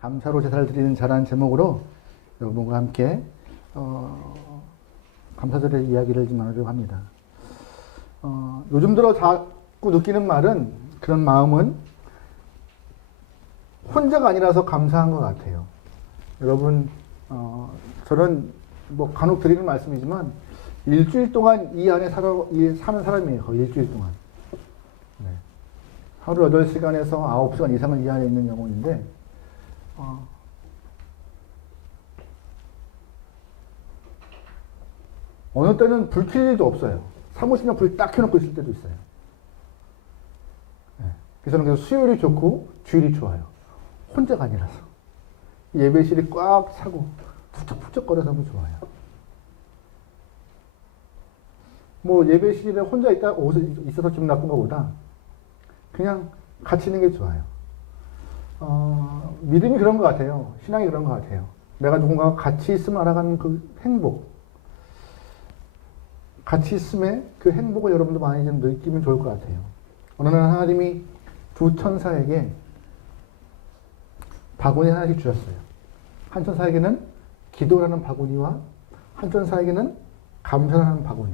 감사로 제사를 드리는 자라는 제목으로 여러분과 함께 감사절의 이야기를 좀 나누려고 합니다. 요즘 들어 자꾸 느끼는 말은, 그런 마음은 혼자가 아니라서 감사한 것 같아요. 여러분, 저는 뭐 간혹 드리는 말씀이지만 일주일 동안 이 안에 사는 사람이에요. 거의 일주일 동안. 네. 하루 8시간에서 9시간 이상은 이 안에 있는 영혼인데, 어느 때는 불 켤 일도 없어요. 사무실에 불 딱 켜놓고 있을 때도 있어요. 네. 그래서 저는 수요일이 좋고 주일이 좋아요. 혼자가 아니라서. 예배실이 꽉 차고 푸쩍푸쩍거려서 너무 좋아요. 뭐 예배실에 혼자 있어서 기분 나쁜 것보다 그냥 같이 있는 게 좋아요. 믿음이 그런 것 같아요. 신앙이 그런 것 같아요. 내가 누군가와 같이 있으면 알아가는 그 행복, 같이 있음의 그 행복을 여러분도 많이 좀 느끼면 좋을 것 같아요. 어느 날 하나님이 두 천사에게 바구니 하나씩 주셨어요. 한 천사에게는 기도라는 바구니와 한 천사에게는 감사라는 바구니.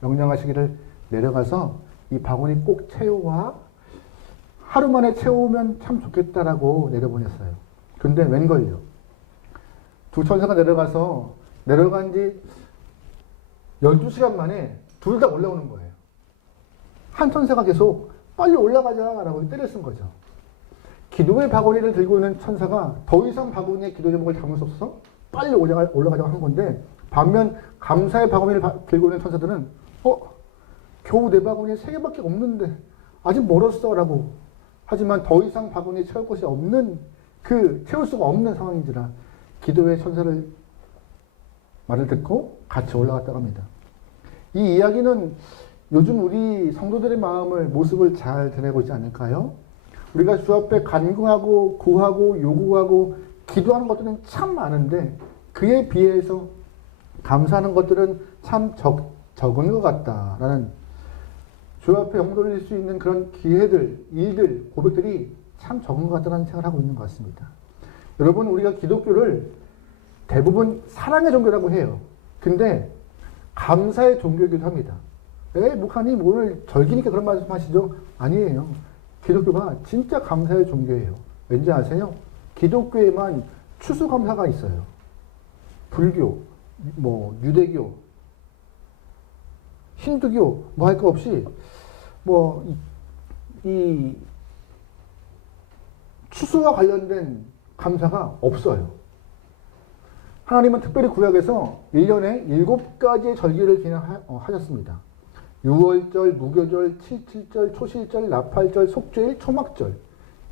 명령하시기를 내려가서 이 바구니 꼭 채워와, 하루 만에 채우면 참 좋겠다라고 내려보냈어요. 근데 웬걸요? 두 천사가 내려간 지 12시간 만에 둘 다 올라오는 거예요. 한 천사가 계속 빨리 올라가자라고 때를 쓴 거죠. 기도의 바구니를 들고 있는 천사가 더 이상 바구니에 기도 제목을 담을 수 없어서 빨리 올라가자고 한 건데, 반면 감사의 바구니를 들고 있는 천사들은 겨우 내 바구니에 3개밖에 없는데 아직 멀었어 라고, 하지만 더 이상 바구니에 채울 곳이 없는, 채울 수가 없는 상황인지라 기도의 천사를 말을 듣고 같이 올라갔다고 합니다. 이 이야기는 요즘 우리 성도들의 모습을 잘 드러내고 있지 않을까요? 우리가 주 앞에 간구하고 구하고 요구하고 기도하는 것들은 참 많은데, 그에 비해서 감사하는 것들은 참 적은 것 같다라는, 주 앞에 영 돌릴 수 있는 그런 기회들, 일들, 고백들이 참 적은 것 같다는 생각을 하고 있는 것 같습니다. 여러분, 우리가 기독교를 대부분 사랑의 종교라고 해요. 근데 감사의 종교이기도 합니다. 목사님 오늘 절기니까 그런 말씀 하시죠? 아니에요. 기독교가 진짜 감사의 종교예요. 왠지 아세요? 기독교에만 추수감사가 있어요. 불교, 유대교, 힌두교, 할 거 없이, 이 추수와 관련된 감사가 없어요. 하나님은 특별히 구약에서 1년에 7가지의 절기를 하셨습니다. 유월절, 무교절, 칠칠절, 초실절, 나팔절, 속죄일, 초막절.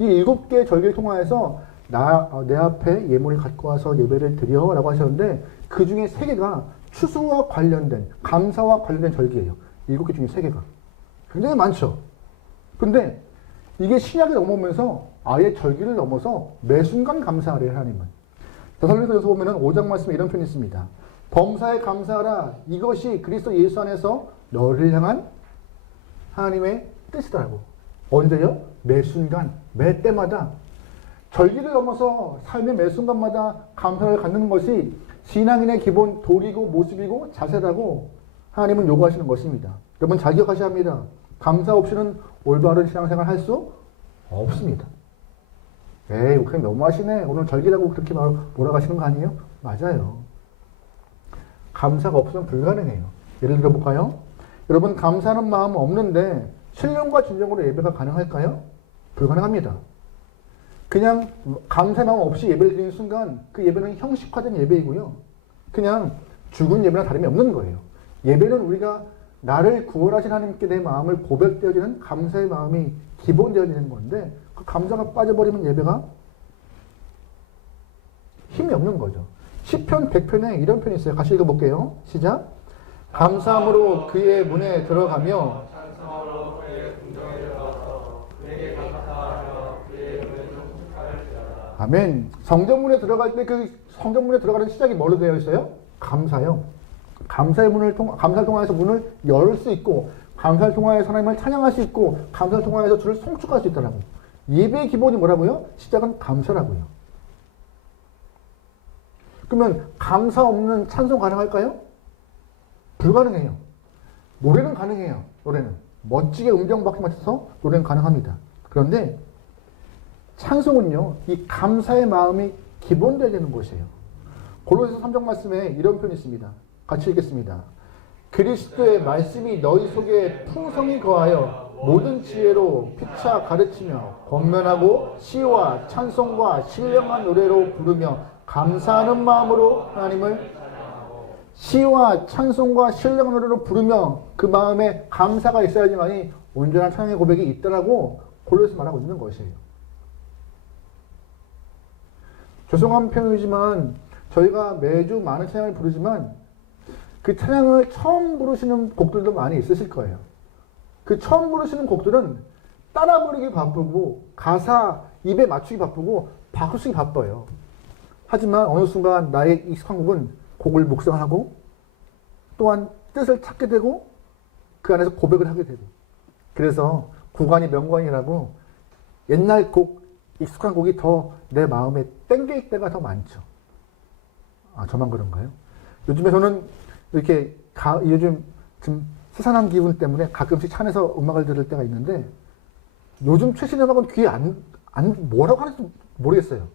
이 7개의 절기를 통하여서 내 앞에 예물을 갖고 와서 예배를 드려 라고 하셨는데, 그 중에 3개가 추수와 관련된, 감사와 관련된 절기예요. 7개 중에 3개가. 굉장히 많죠. 근데 이게 신약에 넘어오면서 아예 절기를 넘어서 매 순간 감사하래요, 하나님은. 데살로니가전서 보면은 5장 말씀에 이런 표현이 있습니다. 범사에 감사하라. 이것이 그리스도 예수 안에서 너를 향한 하나님의 뜻이더라고. 언제요? 매 순간, 매 때마다. 절기를 넘어서 삶의 매 순간마다 감사를 갖는 것이 신앙인의 기본 도리고 모습이고 자세라고 하나님은 요구하시는 것입니다. 여러분 잘 기억하셔야 합니다. 감사 없이는 올바른 신앙생활 할 수 없습니다. 목사님 너무하시네. 오늘 절기라고 그렇게 몰아가시는 거 아니에요? 맞아요. 감사가 없으면 불가능해요. 예를 들어 볼까요? 여러분 감사하는 마음 없는데 신령과 진정으로 예배가 가능할까요? 불가능합니다. 그냥 감사의 마음 없이 예배를 드리는 순간 그 예배는 형식화된 예배이고요. 그냥 죽은 예배나 다름이 없는 거예요. 예배는 우리가 나를 구원하신 하나님께 내 마음을 고백되어지는 감사의 마음이 기본되어지는 건데, 그 감사가 빠져버리면 예배가 힘이 없는 거죠. 시편 100편에 이런 편이 있어요. 같이 읽어볼게요. 시작. 감사함으로 그의 문에 들어가며 아멘. 성전문에 들어갈 때 그 성전문에 들어가는 시작이 뭘로 되어 있어요? 감사요. 감사를 통하여서 문을 열 수 있고, 감사를 통하여서 하나님을 찬양할 수 있고, 감사를 통하여서 주를 송축할 수 있다라고. 예배의 기본이 뭐라고요? 시작은 감사라고요. 그러면 감사 없는 찬송 가능할까요? 불가능해요. 노래는 가능해요. 노래는. 멋지게 음정박에 맞춰서 노래는 가능합니다. 그런데 찬송은요, 이 감사의 마음이 기본되어야 되는 것이에요. 골로새서 3장 말씀에 이런 표현이 있습니다. 같이 읽겠습니다. 그리스도의 말씀이 너희 속에 풍성히 거하여 모든 지혜로 피차 가르치며 권면하고 시와 찬송과 신령한 노래로 부르며 감사하는 마음으로 하나님을 시와 찬송과 신령한 노래로 부르며 그 마음에 감사가 있어야지만이 온전한 찬양의 고백이 있더라고 골로새서 말하고 있는 것이에요. 죄송한 표현이지만 저희가 매주 많은 찬양을 부르지만 그 찬양을 처음 부르시는 곡들도 많이 있으실 거예요. 그 처음 부르시는 곡들은 따라 부르기 바쁘고 가사 입에 맞추기 바쁘고 바꾸기 바빠요. 하지만 어느 순간 나의 익숙한 곡은 곡을 묵상하고 또한 뜻을 찾게 되고 그 안에서 고백을 하게 되고 그래서 구간이 명관이라고 옛날 곡 익숙한 곡이 더 내 마음에 땡길 때가 더 많죠. 아, 저만 그런가요? 요즘에 저는 이렇게 요즘 좀 세상한 기분 때문에 가끔씩 차 안에서 음악을 들을 때가 있는데 요즘 최신 음악은 귀에 뭐라고 하는지 모르겠어요.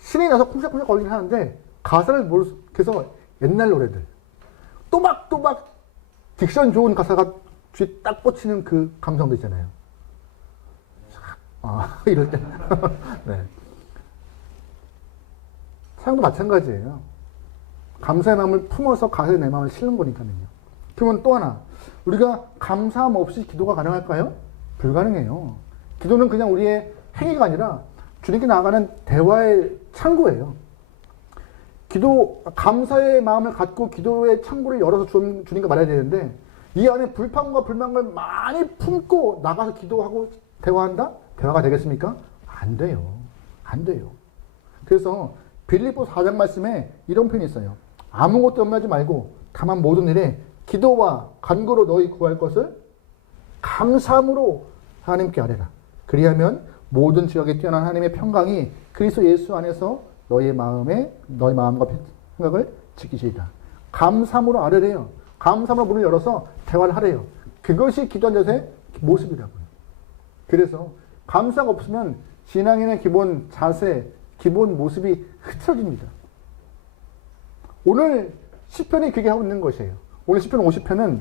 신이 나서 쿵짝쿵짝 걸리긴 하는데 가사를 모르겠어. 옛날 노래들 또박또박 딕션 좋은 가사가 귀에 딱 꽂히는 그 감성도 있잖아요. 아, 이럴 때. 네. 사랑도 마찬가지예요. 감사의 마음을 품어서 가사에 내 마음을 실는 거니까요. 그러면 또 하나, 우리가 감사함 없이 기도가 가능할까요? 불가능해요. 기도는 그냥 우리의 행위가 아니라 주님께 나아가는 대화의 창구예요. 감사의 마음을 갖고 기도의 창구를 열어서 주님과 말해야 되는데 이 안에 불평과 불만을 많이 품고 나가서 기도하고 대화한다? 대화가 되겠습니까? 안 돼요. 안 돼요. 그래서 빌립보 4장 말씀에 이런 표현이 있어요. 아무것도 염려하지 말고 다만 모든 일에 기도와 간구로 너희 구할 것을 감사함으로 하나님께 아뢰라. 그리하면 모든 지각에 뛰어난 하나님의 평강이 그리스도 예수 안에서 너희 마음과 생각을 지키시리라. 감사함으로 아뢰래요. 감사함으로 문을 열어서 대화를 하래요. 그것이 기도한 자의 모습이라고요. 그래서 감사가 없으면 신앙인의 기본 자세, 기본 모습이 흐트러집니다. 오늘 시편이 그게 하고 있는 것이에요. 오늘 시편 50편은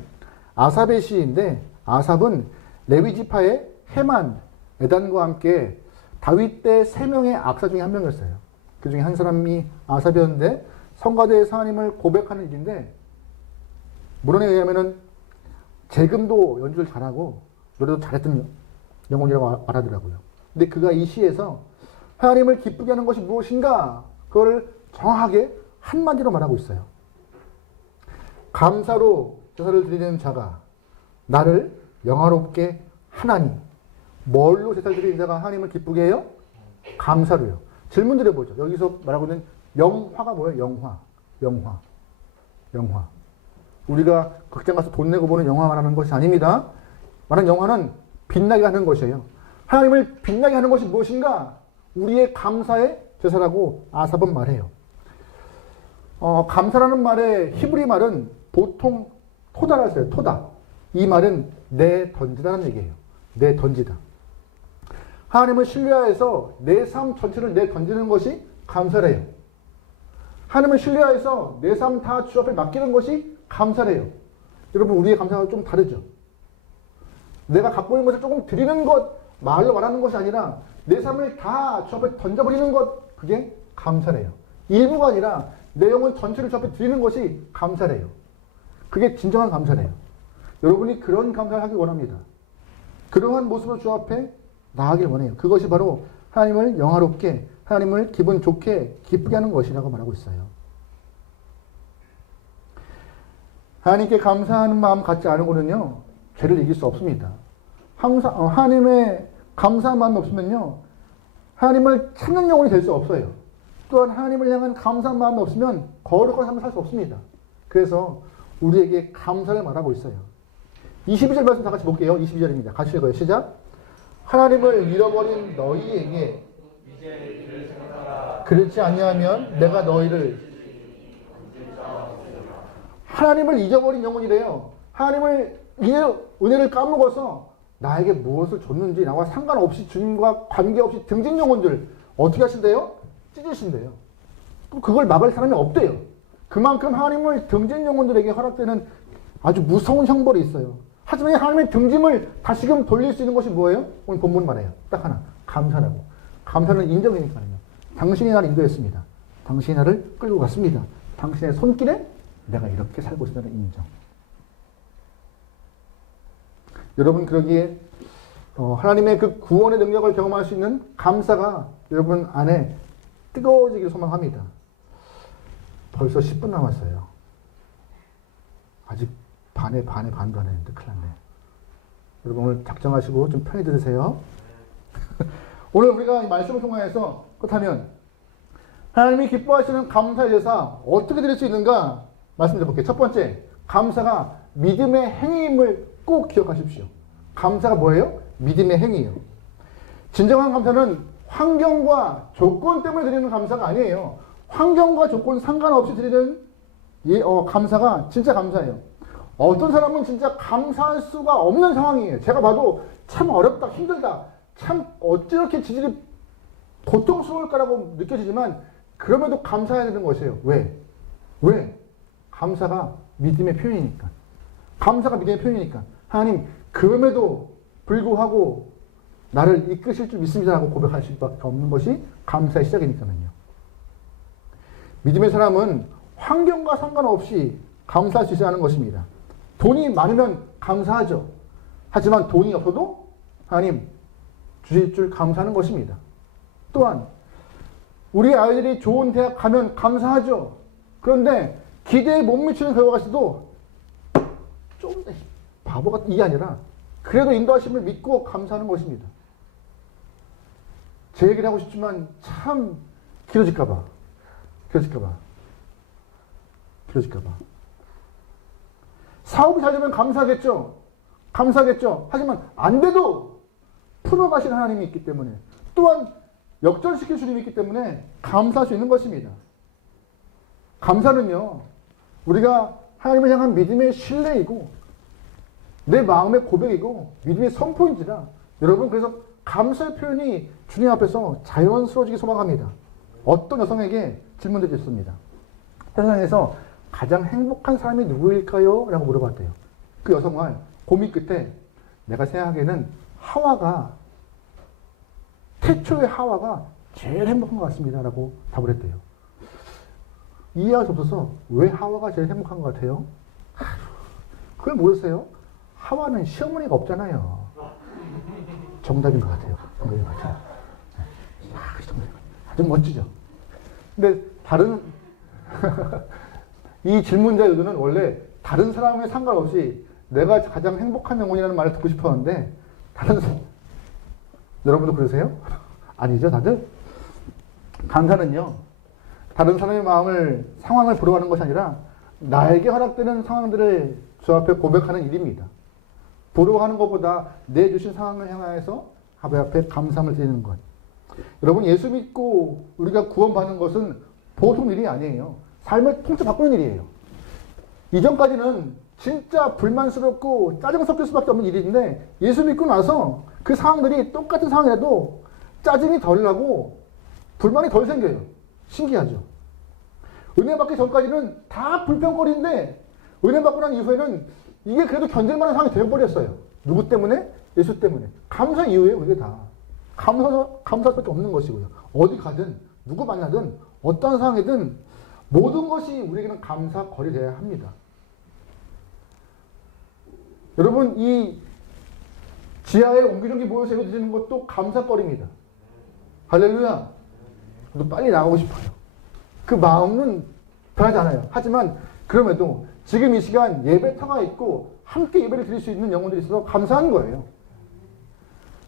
아삽의 시인데 아삽은 레위지파의 헤만, 에단과 함께 다윗 때 3명의 악사 중에 한 명이었어요. 그 중에 한 사람이 아삽이었는데 성가대에서 하나님을 고백하는 일인데 물론에 의하면은 재금도 연주를 잘하고 노래도 잘했던 영혼이라고 말하더라고요. 근데 그가 이 시에서 하나님을 기쁘게 하는 것이 무엇인가 그거를 정확하게 한마디로 말하고 있어요. 감사로 제사를 드리는 자가 나를 영화롭게 하나니. 뭘로 제사를 드리는 자가 하나님을 기쁘게 해요? 감사로요. 질문 드려보죠. 여기서 말하고 있는 영화가 뭐예요? 영화. 우리가 극장 가서 돈 내고 보는 영화 말하는 것이 아닙니다. 말하는 영화는 빛나게 하는 것이에요. 하나님을 빛나게 하는 것이 무엇인가? 우리의 감사의 제사라고 아삽은 말해요. 감사라는 말의 히브리 말은 보통 토다라 써요. 토다. 이 말은 내 던지다라는 얘기예요. 내 던지다. 하나님을 신뢰하여서 내 삶 전체를 내 던지는 것이 감사래요. 하나님을 신뢰하여서 내 삶 다 주 앞에 맡기는 것이 감사래요. 여러분, 우리의 감사가 좀 다르죠? 내가 갖고 있는 것을 조금 드리는 것, 말로 말하는 것이 아니라 내 삶을 다 주 앞에 던져버리는 것, 그게 감사래요. 일부가 아니라 내 영혼 전체를 주 앞에 드리는 것이 감사래요. 그게 진정한 감사래요. 여러분이 그런 감사를 하길 원합니다. 그러한 모습으로 주 앞에 나아가길 원해요. 그것이 바로 하나님을 영화롭게, 하나님을 기분 좋게, 기쁘게 하는 것이라고 말하고 있어요. 하나님께 감사하는 마음 갖지 않으고는요, 죄를 이길 수 없습니다. 하나님의 감사한 마음이 없으면요, 하나님을 찾는 영혼이 될 수 없어요. 또한 하나님을 향한 감사한 마음이 없으면 거룩한 삶을 살 수 없습니다. 그래서 우리에게 감사를 말하고 있어요. 22절 말씀 다 같이 볼게요. 22절입니다. 같이 읽어요. 시작. 하나님을 잃어버린 너희에게 그렇지 아니하면 내가 너희를 하나님을 잊어버린 영혼이래요. 하나님을 은혜를 까먹어서 나에게 무엇을 줬는지 나와 상관없이 주님과 관계없이 등진 영혼들 어떻게 하신대요? 찢으신대요. 그럼 그걸 막을 사람이 없대요. 그만큼 하나님을 등진 영혼들에게 허락되는 아주 무서운 형벌이 있어요. 하지만 하나님의 등짐을 다시금 돌릴 수 있는 것이 뭐예요? 오늘 본문 말해요. 딱 하나. 감사라고. 감사는 인정이니까요. 당신이 나를 인도했습니다. 당신이 나를 끌고 갔습니다. 당신의 손길에 내가 이렇게 살고 있다는 인정. 여러분 그러기에 하나님의 그 구원의 능력을 경험할 수 있는 감사가 여러분 안에 뜨거워지기를 소망합니다. 벌써 10분 남았어요. 아직 반도 안 했는데 큰일 났네. 여러분 오늘 작정하시고 좀 편히 들으세요. 오늘 우리가 이 말씀을 통하여서 그렇다면 하나님이 기뻐하시는 감사의 제사 어떻게 드릴 수 있는가 말씀드려볼게요. 첫 번째, 감사가 믿음의 행위임을 꼭 기억하십시오. 감사가 뭐예요? 믿음의 행위예요. 진정한 감사는 환경과 조건 때문에 드리는 감사가 아니에요. 환경과 조건 상관없이 드리는 감사가 진짜 감사예요. 어떤 사람은 진짜 감사할 수가 없는 상황이에요. 제가 봐도 참 어렵다, 힘들다, 참 어찌 이렇게 지질이 고통스러울까라고 느껴지지만 그럼에도 감사해야 되는 것이에요. 왜? 감사가 믿음의 표현이니까. 감사가 믿음의 표현이니까. 하나님, 그럼에도 불구하고 나를 이끄실 줄 믿습니다라고 고백할 수밖에 없는 것이 감사의 시작이니까요. 믿음의 사람은 환경과 상관없이 감사할 수 있어야 하는 것입니다. 돈이 많으면 감사하죠. 하지만 돈이 없어도 하나님 주실 줄 감사하는 것입니다. 또한 우리 아이들이 좋은 대학 가면 감사하죠. 그런데 기대에 못 미치는 결과가 있어도 좀 바보가 이게 아니라 그래도 인도하심을 믿고 감사하는 것입니다. 제 얘기를 하고 싶지만 참 길어질까봐. 사업이 잘 되면 감사하겠죠. 하지만 안 돼도 풀어가신 하나님이 있기 때문에 또한 역전시킬 주님이 있기 때문에 감사할 수 있는 것입니다. 감사는요, 우리가 하나님을 향한 믿음의 신뢰이고 내 마음의 고백이고 믿음의 선포인지라 여러분 그래서 감사의 표현이 주님 앞에서 자연스러워지기 소망합니다. 어떤 여성에게 질문드렸습니다. 세상에서 가장 행복한 사람이 누구일까요? 라고 물어봤대요. 그 여성은 고민 끝에 내가 생각하기에는 태초의 하와가 제일 행복한 것 같습니다. 라고 답을 했대요. 이해할 수 없어서 왜 하와가 제일 행복한 것 같아요? 그걸 모르세요? 하와는 시어머니가 없잖아요. 정답인 것 같아요. 아주 멋지죠? 근데 이 질문자의 의도는 원래 다른 사람에 상관없이 내가 가장 행복한 영혼이라는 말을 듣고 싶었는데 여러분도 그러세요? 아니죠, 다들? 감사는요, 다른 사람의 상황을 부러워하는 것이 아니라 나에게 허락되는 상황들을 주 앞에 고백하는 일입니다. 부러워하는 것보다 내 주신 상황을 향하여서 하나님 앞에 감사함을 드리는 것. 여러분, 예수 믿고 우리가 구원받는 것은 보통 일이 아니에요. 삶을 통째로 바꾸는 일이에요. 이전까지는 진짜 불만스럽고 짜증 섞일 수밖에 없는 일인데 예수 믿고 나서 그 상황들이 똑같은 상황이라도 짜증이 덜 나고 불만이 덜 생겨요. 신기하죠? 은혜 받기 전까지는 다 불평거리인데 은혜 받고 난 이후에는 이게 그래도 견딜 만한 상황이 되어버렸어요. 누구 때문에? 예수 때문에. 감사 이유예요, 그게 다. 감사할 수밖에 없는 것이고요. 어디 가든, 누구 만나든, 어떤 상황이든 모든 것이 우리에게는 감사거리 되어야 합니다. 여러분, 이 지하에 옹기종기 모여서 예배 드리는 것도 감사거리입니다. 할렐루야. 저도 빨리 나가고 싶어요. 그 마음은 변하지 않아요. 하지만 그럼에도 지금 이 시간 예배터가 있고 함께 예배를 드릴 수 있는 영혼들이 있어서 감사한 거예요.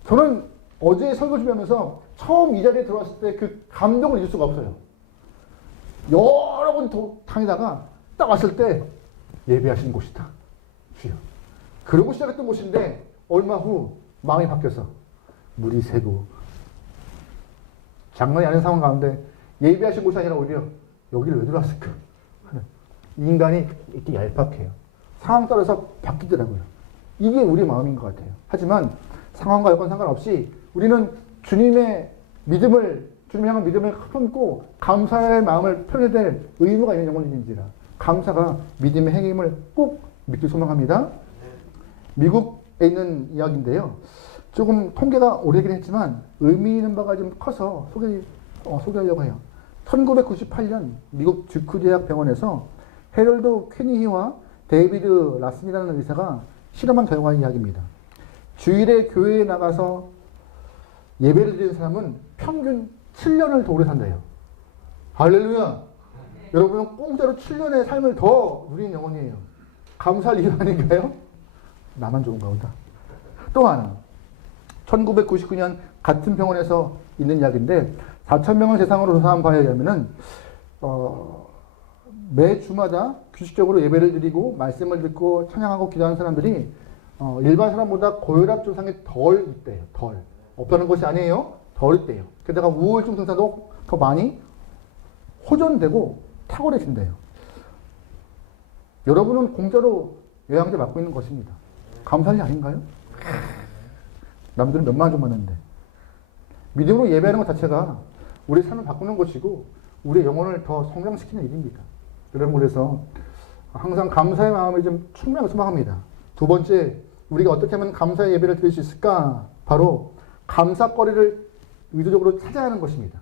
저는 어제 설교 준비하면서 처음 이 자리에 들어왔을 때 그 감동을 잊을 수가 없어요. 여러 번 다니다가 딱 왔을 때 예배하시는 곳이다. 주여. 그러고 시작했던 곳인데 얼마 후 마음이 바뀌어서 물이 새고 장난이 아닌 상황 가운데 예배하신 곳이 아니라 오히려 여기를 왜 들어왔을까 하는 인간이 이렇게 얄팍해요. 상황 따라서 바뀌더라고요. 이게 우리 마음인 것 같아요. 하지만 상황과 여건 상관없이 우리는 주님의 향한 믿음을 품고 감사의 마음을 표현해야 될 의무가 있는 영혼인지라 감사가 믿음의 행임을 꼭 믿기 소망합니다. 미국에 있는 이야기인데요. 조금 통계가 오래긴 했지만 의미 있는 바가 좀 커서 소개하려고 해요. 1998년 미국 듀크 대학 병원에서 헤럴드 퀘니히와 데이비드 라슨이라는 의사가 실험한 결과의 이야기입니다. 주일에 교회에 나가서 예배를 드리는 사람은 평균 7년을 더 오래 산대요. 할렐루야! 여러분은 공짜로 7년의 삶을 더 누린 영혼이에요. 감사할 이유 아닌가요? 나만 좋은가 보다. 또 하나, 1999년 같은 병원에서 있는 이야기인데 4,000명을 대상으로 조사한 바에 의하면은 매 주마다 규칙적으로 예배를 드리고 말씀을 듣고 찬양하고 기도하는 사람들이 일반 사람보다 고혈압 증상이 덜 있대요. 덜. 없다는 것이 아니에요. 덜 있대요. 게다가 우울증 증상도 더 많이 호전되고 탁월해진대요. 여러분은 공짜로 요양제 맞고 있는 것입니다. 감사할 일 아닌가요? 남들은 몇만 원 좀 받는데. 믿음으로 예배하는 것 자체가 우리 삶을 바꾸는 것이고 우리의 영혼을 더 성장시키는 일입니다. 여러분, 그래서 항상 감사의 마음을 좀 충분하게 소망합니다. 두 번째, 우리가 어떻게 하면 감사의 예배를 드릴 수 있을까? 바로 감사거리를 의도적으로 찾아야 하는 것입니다.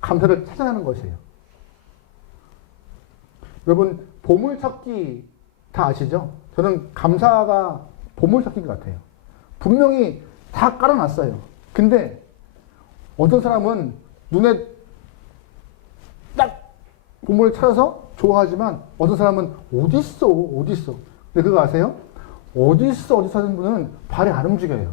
감사를 찾아야 하는 것이에요. 여러분, 보물찾기 다 아시죠? 저는 감사가 보물찾기인 것 같아요. 분명히 다 깔아놨어요. 근데 어떤 사람은 눈에 딱 보물을 찾아서 좋아하지만 어떤 사람은 어딨어 근데 그거 아세요? 어딨어 하시는 분은 발이 안 움직여요.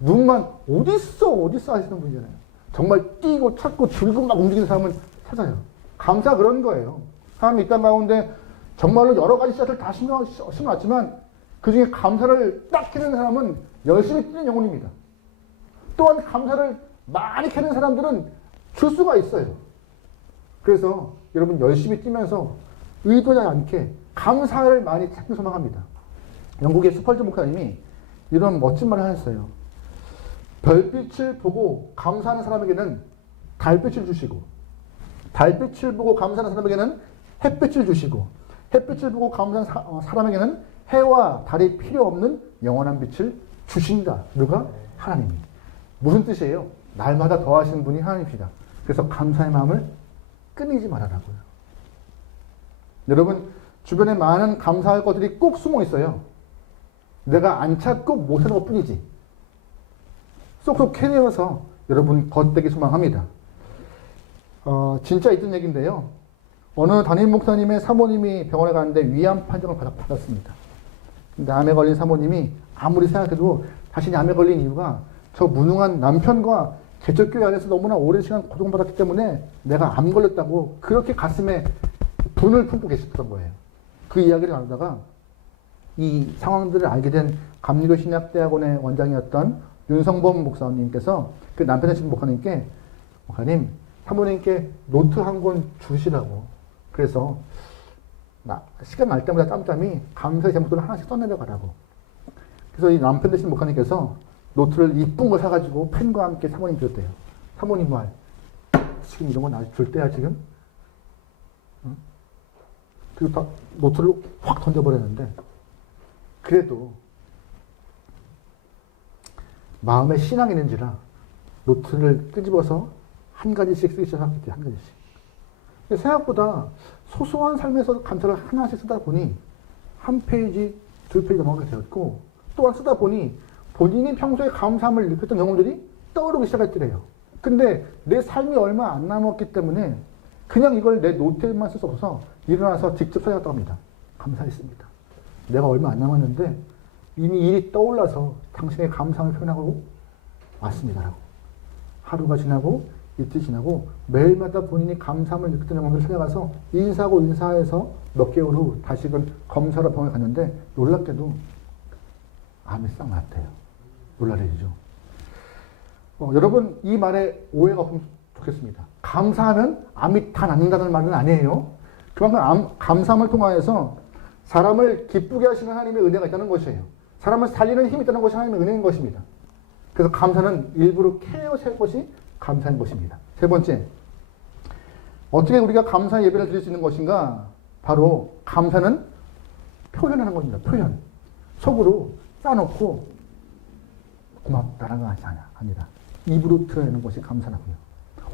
눈만 어딨어 하시는 분이잖아요. 정말 뛰고 찾고 줄고 막 움직이는 사람은 찾아요. 감사 그런 거예요. 사람이 있단 가운데 정말로 여러 가지 씨앗을 다 심어놨지만 그 중에 감사를 딱 캐는 사람은 열심히 뛰는 영혼입니다. 또한 감사를 많이 캐는 사람들은 줄 수가 있어요. 그래서 여러분 열심히 뛰면서 의도하지 않게 감사를 많이 찾기 소망합니다. 영국의 스펄전 목사님이 이런 멋진 말을 하셨어요. 별빛을 보고 감사하는 사람에게는 달빛을 주시고, 달빛을 보고 감사하는 사람에게는 햇빛을 주시고, 햇빛을 보고 감사하는 사람에게는 해와 달이 필요 없는 영원한 빛을 주신다. 누가? 하나님이. 무슨 뜻이에요? 날마다 더하시는 분이 하나님이시다. 그래서 감사의 마음을 끊이지 말아라고요. 여러분, 주변에 많은 감사할 것들이 꼭 숨어 있어요. 내가 안 찾고 못하는 것 뿐이지. 쏙쏙 캐내어서 여러분 겉되기 소망합니다. 진짜 있던 얘기인데요. 어느 담임 목사님의 사모님이 병원에 갔는데 위암 판정을 받았습니다. 근데 암에 걸린 사모님이 아무리 생각해도 자신이 암에 걸린 이유가 저 무능한 남편과 개척교회 안에서 너무나 오랜 시간 고통받았기 때문에 내가 암 걸렸다고 그렇게 가슴에 분을 품고 계셨던 거예요. 그 이야기를 나누다가 이 상황들을 알게 된 감리교 신약대학원의 원장이었던 윤성범 목사님께서 그 남편 되신 목사님께 목사님, 사모님께 노트 한 권 주시라고. 그래서 시간 날 때마다 짬짬이 감사의 제목들을 하나씩 써내려가라고. 그래서 이 남편 되신 목사님께서 노트를 이쁜 거 사가지고 펜과 함께 사모님 줬대요. 사모님 말, 지금 이런 건 아직 줄 때야 지금? 응? 그리고 다 노트를 확 던져버렸는데 그래도 마음에 신앙이 있는지라 노트를 끄집어서 한 가지씩 쓰기 시작했대요. 한 가지씩. 생각보다 소소한 삶에서 감사를 하나씩 쓰다 보니 한 페이지, 두 페이지 넘어가게 되었고 또한 쓰다 보니 본인이 평소에 감사함을 느꼈던 경험들이 떠오르기 시작했더래요. 근데 내 삶이 얼마 안 남았기 때문에 그냥 이걸 내 노트에만 쓸 수 없어서 일어나서 직접 써야겠다고 합니다. 감사했습니다. 내가 얼마 안 남았는데 이미 일이 떠올라서 당신의 감사함을 표현하고 왔습니다라고. 하루가 지나고 이틀 지나고 매일마다 본인이 감사함을 느꼈던 경험을 찾아가서 인사하고 인사해서 몇 개월 후 다시금 검사로 병원에 갔는데 놀랍게도 암이 싹 났대요. 놀랄 일이죠. 여러분 이 말에 오해가 없으면 좋겠습니다. 감사하면 암이 다 낫는다는 말은 아니에요. 그만큼 감사함을 통하여서 사람을 기쁘게 하시는 하나님의 은혜가 있다는 것이에요. 사람을 살리는 힘이 있다는 것이 하나님의 은혜인 것입니다. 그래서 감사는 일부러 케어할 것이 감사인 것입니다. 세 번째, 어떻게 우리가 감사 예배를 드릴 수 있는 것인가? 바로 감사는 표현하는 겁니다. 표현. 속으로 싸놓고 고맙다라는 것이 아니라 입으로 드러내는 것이 감사라고요.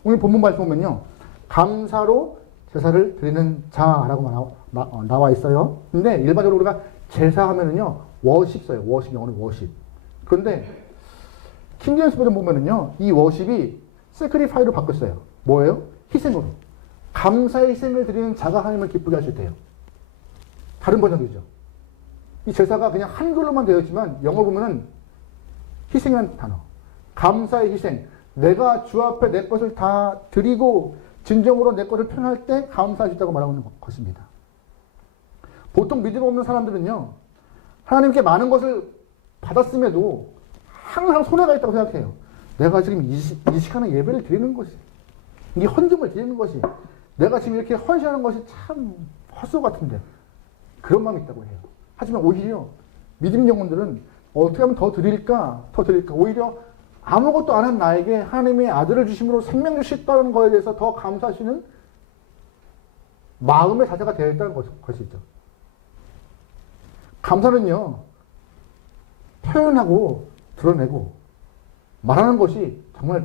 오늘 본문 말씀 보면요, 감사로 제사를 드리는 자라고 나와 있어요. 근데 일반적으로 우리가 제사하면은요, 워십 써요. 워십, 영어는 워십. 그런데 킹제임스 버전 보면은요, 이 워십이 세크리파이로 바뀌었어요. 뭐예요? 희생으로. 감사의 희생을 드리는 자가 하나님을 기쁘게 하실 때요. 다른 번역이죠. 이 제사가 그냥 한글로만 되어 있지만 영어 보면은 희생이라는 단어. 감사의 희생. 내가 주 앞에 내 것을 다 드리고 진정으로 내 것을 표현할 때 감사할 수 있다고 말하고 있는 것입니다. 보통 믿음 없는 사람들은요, 하나님께 많은 것을 받았음에도 항상 손해가 있다고 생각해요. 내가 지금 이 시간에 예배를 드리는 것이, 이 헌금을 드리는 것이, 내가 지금 이렇게 헌신하는 것이 참 헛소 같은데, 그런 마음이 있다고 해요. 하지만 오히려 믿음 영혼들은 어떻게 하면 더 드릴까? 오히려 아무것도 안 한 나에게 하나님의 아들을 주심으로 생명 주셨다는 것에 대해서 더 감사하시는 마음의 자세가 되어 있다는 것이죠. 감사는요, 표현하고 드러내고 말하는 것이 정말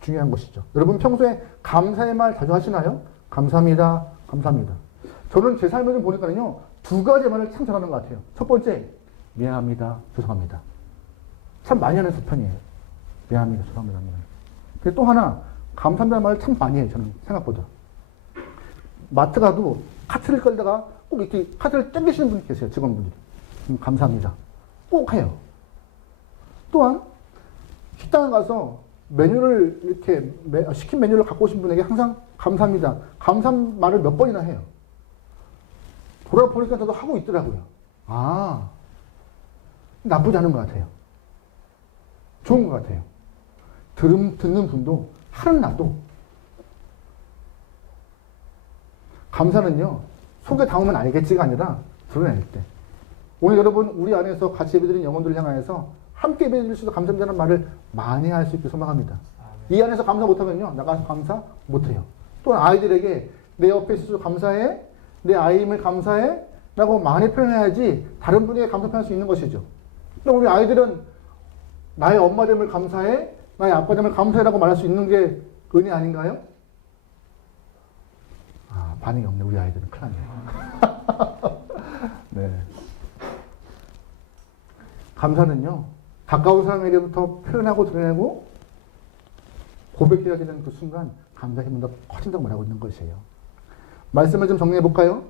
중요한 것이죠. 여러분 평소에 감사의 말 자주 하시나요? 감사합니다. 감사합니다. 저는 제 삶을 좀 보니까요, 두 가지 말을 참 잘하는 것 같아요. 첫 번째, 미안합니다. 죄송합니다. 참 많이 하는 편이에요. 미안합니다. 죄송합니다. 그리고 또 하나, 감사합니다 말을 참 많이 해요. 저는 생각보다. 마트 가도 카트를 끌다가 꼭 이렇게 카트를 땡기시는 분이 계세요. 직원분들이. 감사합니다. 꼭 해요. 또한 식당에 가서 메뉴를 이렇게 시킨 메뉴를 갖고 오신 분에게 항상 감사합니다. 감사 말을 몇 번이나 해요. 돌아보니까 저도 하고 있더라고요. 아, 나쁘지 않은 것 같아요. 좋은 것 같아요. 듣는 분도 하는 나도. 감사는요, 속에 담으면 알겠지가 아니라 드러낼 때. 오늘 여러분 우리 안에서 같이 예배드린 영혼들을 향하여서 함께 예배드릴 수 있어 감사합니다는 말을 많이 할 수 있게 소망합니다. 이 안에서 감사 못하면요, 나가서 감사 못해요. 또한 아이들에게 내 옆에 있어서 감사해, 내 아이임을 감사해 라고 많이 표현해야지 다른 분에게 감사 표현할 수 있는 것이죠. 또 우리 아이들은 나의 엄마됨을 감사해, 나의 아빠됨을 감사해라고 말할 수 있는 게 은혜 아닌가요? 아, 반응이 없네. 우리 아이들은 큰일 났네. 네. 감사는요, 가까운 사람에게부터 표현하고 드러내고 고백해야 되는 그 순간 감사의 힘은 더 커진다고 말하고 있는 것이에요. 말씀을 좀 정리해 볼까요?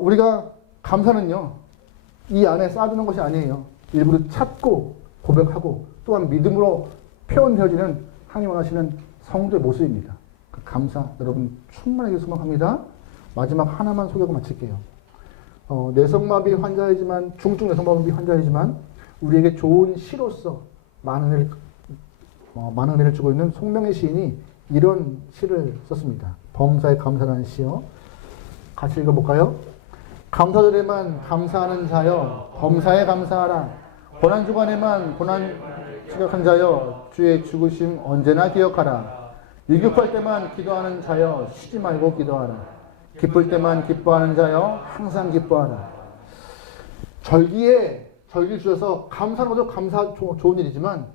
우리가 감사는요, 이 안에 쌓아두는 것이 아니에요. 일부러 찾고 고백하고 또한 믿음으로 표현되어지는 하나님 원하시는 성도의 모습입니다. 그 감사 여러분 충만하게 소망합니다. 마지막 하나만 소개하고 마칠게요. 뇌성마비 환자이지만 중증 뇌성마비 환자이지만 우리에게 좋은 시로서 많은 은혜를 주고 있는 송명의 시인이 이런 시를 썼습니다. 범사에 감사라는 시요. 같이 읽어볼까요? 감사절에만 감사하는 자여 범사에 감사하라. 고난주간에만 고난 지각한 자여 주의 죽으심 언제나 기억하라. 위급할 때만 기도하는 자여 쉬지 말고 기도하라. 기쁠 때만 기뻐하는 자여 항상 기뻐하라. 절기를 주셔서 감사하는 것도 좋은 일이지만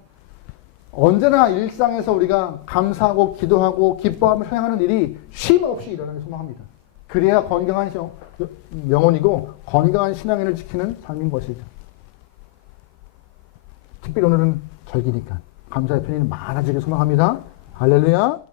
언제나 일상에서 우리가 감사하고 기도하고 기뻐하며 향하는 일이 쉼 없이 일어나길 소망합니다. 그래야 건강한 영혼이고 건강한 신앙인을 지키는 삶인 것이죠. 특별히 오늘은 절기니까 감사의 편의는 많아지길 소망합니다. 할렐루야.